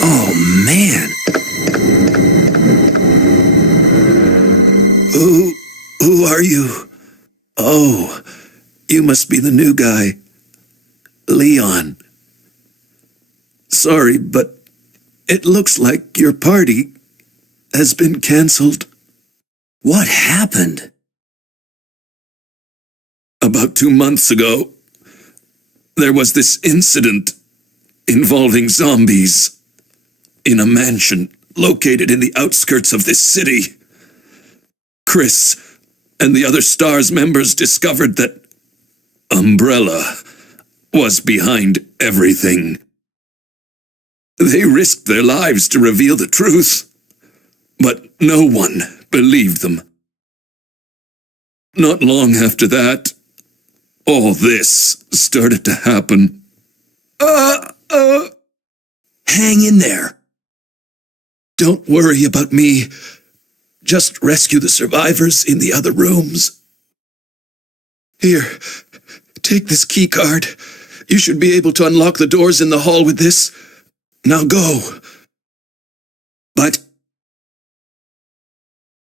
Oh, man. Who are you? Oh, you must be the new guy. Leon. Sorry, but it looks like your party has been canceled. What happened? About 2 months ago, there was this incident involving zombies in a mansion located in the outskirts of this city. Chris and the other STARS members discovered that Umbrella was behind everything. They risked their lives to reveal the truth, but no one believed them. Not long after that, all this started to happen. Hang in there. Don't worry about me. Just rescue the survivors in the other rooms. Here, take this key card. You should be able to unlock the doors in the hall with this. Now go. But...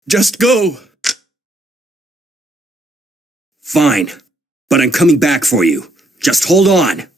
just go. Fine, but I'm coming back for you. Just hold on.